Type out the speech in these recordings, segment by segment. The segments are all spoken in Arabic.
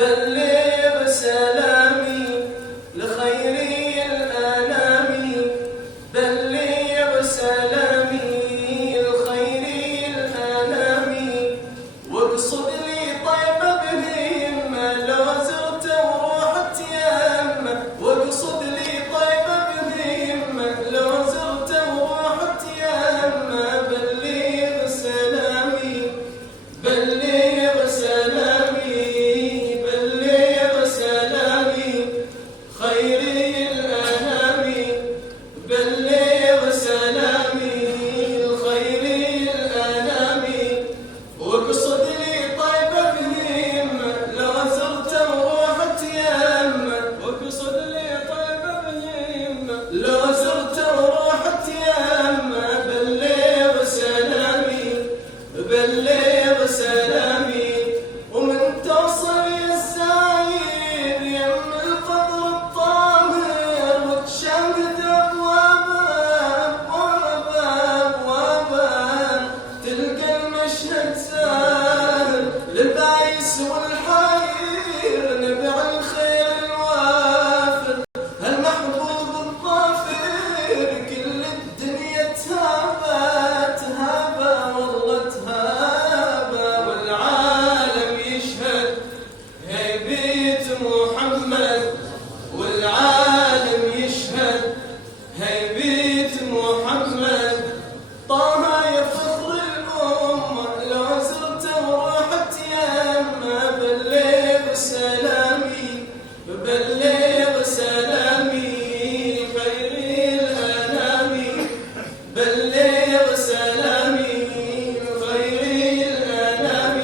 بلغ سلامي لخير الأنام، بلغ سلامي لخير الأنام، واقصد لي طيب بهم لو زرت ورحت يمه، واقصد لي طيب بهم لو زرت ورحت يمه، بلغ سلامي بلغ سلامي بلغ سلامي خير الأنام، بلغ سلامي لخير الأنام، واقصد لي طيب بهم لو زرت ورحت يمه، واقصد لي طيب بهم لو زرت ورحت يمه، بلغ سلامي بلغ سلامي، ومن توصل الزاير يم القبر الطاهر وتشهد أبوابه تلقى المشهد ساهر للبايس والحاير، نبع الخير الوافر هالمحبوب الظافر، كل الدنيا تهابى والله تهابى، والعالم يشهد هي بيت محمد، والعالم يشهد هي بيت محمد، طه يا فخر الأمة لو زرت ورحت يمه، بلغ سلامي بلغ سلامي خير الأنام، بلغ سلامي خير الأنام،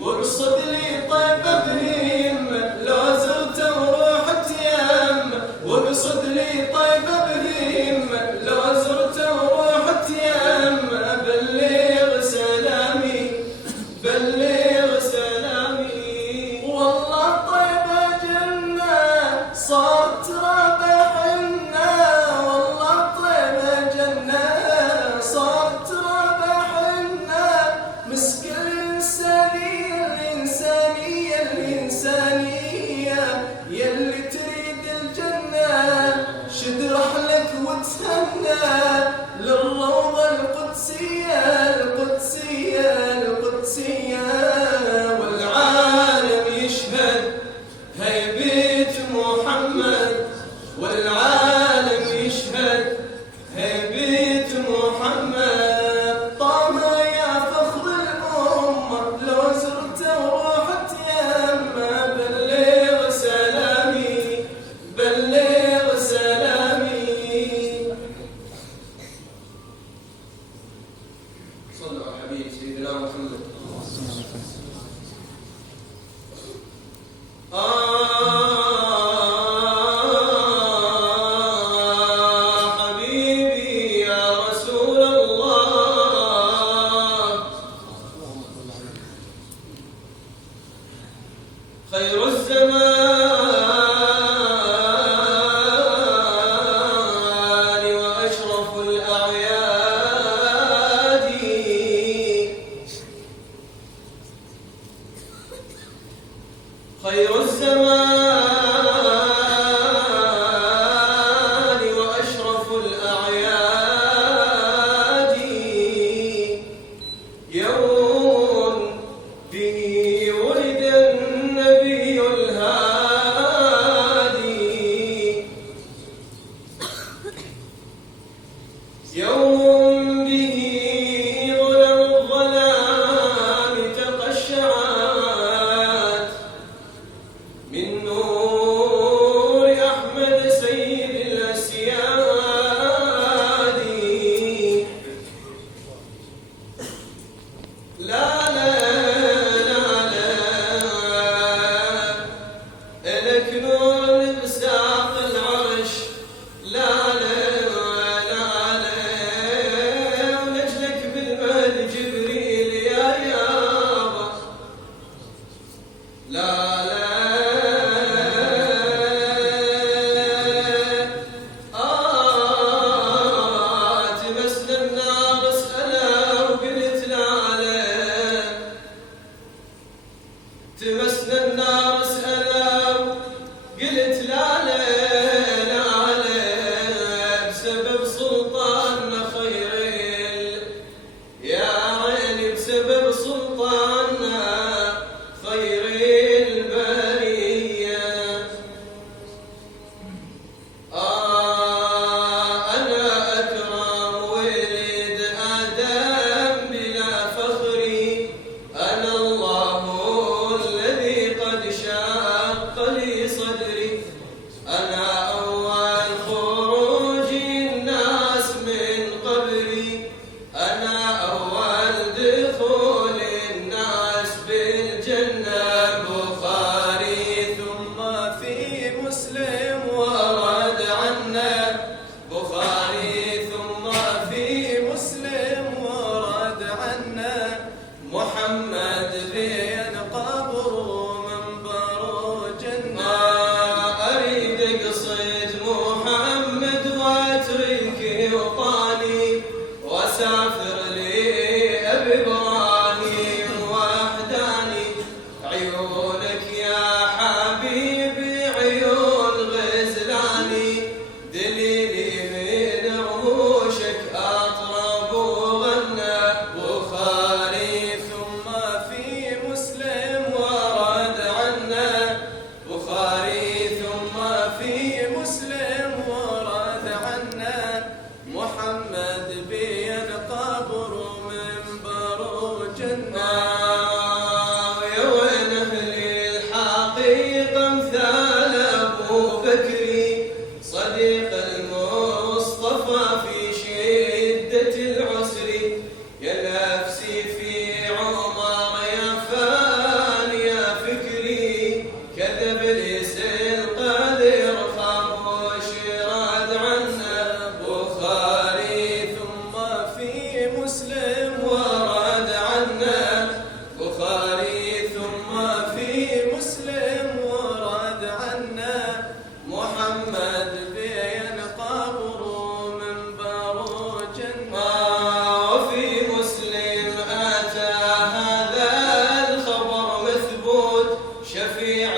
واقصد لي طيب بهم لو زرت ورحت يمه، واقصد لي طيب بهم لو زرت ورحت يمه، بلغ سلامي بلغ سلامي، والله طيبة جنة صارت رابع حنة، والله طيبة جنة صارت رابع حنة، مسك الإنسانية يلي تريد الجنة، شد رحلك وتهنى للروضة القدسية، والعالم يشهد هي بيت محمد، والعالم يشهد هي بيت محمد، طه يا فخر الأمة لو زرت ورحت يمه، بلغ سلامي بلغ سلامي. صلوا على الحبيب سيدنا محمد. حبيبي يا رسول الله، خير الزمان وأشرف الأعياد، خير الزمان وأشرف الأعياد، يوم به ولد النبي الهادي، يوم به ظلم الظلام تقشعت من نور أحمد سيد الأسياد، لا لا لا لا لك نور بساق العرش، لا لا لا لا ونجلك بالمهد جبريل يا يابا، لا لا تمسنا النار اسأله وقلت لا لا تمسنا النار سألوا قلت لا لا لا لا بسبب سلطان خير يا عيني بسبب سلطان خير البرية أنا أكرم ولد آدم بلا فخر أنا الله الذي قد شق لي صدري أنا أول خروج الناس من قبري أنا أول دخول الناس بالجنة بخاري ثم في مسلم ورد عنا بخاري ثم في مسلم ورد عنا محمد بين قبر ومنبر جنة أريد أقصد محمد وأترك وطني وأسافر لأبي إبراهيم وحداني عيونك يا حبيبي عيون غزلاني دليلي من رموشك أطرب وغنى بخاري ثم في مسلم ورد عنا بخاري ثم في مسلم ورد عنا محمد بين قبر ومنبر جنة يا وين أهل الحقيقة مثال أبو بكري صديق المصطفى في شدة العسر يا نفسي في عمر يا فاني يا فكري كذب ليس القدر خافوش راد عنا بخاري ثم في مسلم ورد عنا بخاري ثم في مسلم ورد عنا محمد بين قبر ومنبر جنة وفي مسلم أتى هذا الخبر مثبوت شفيع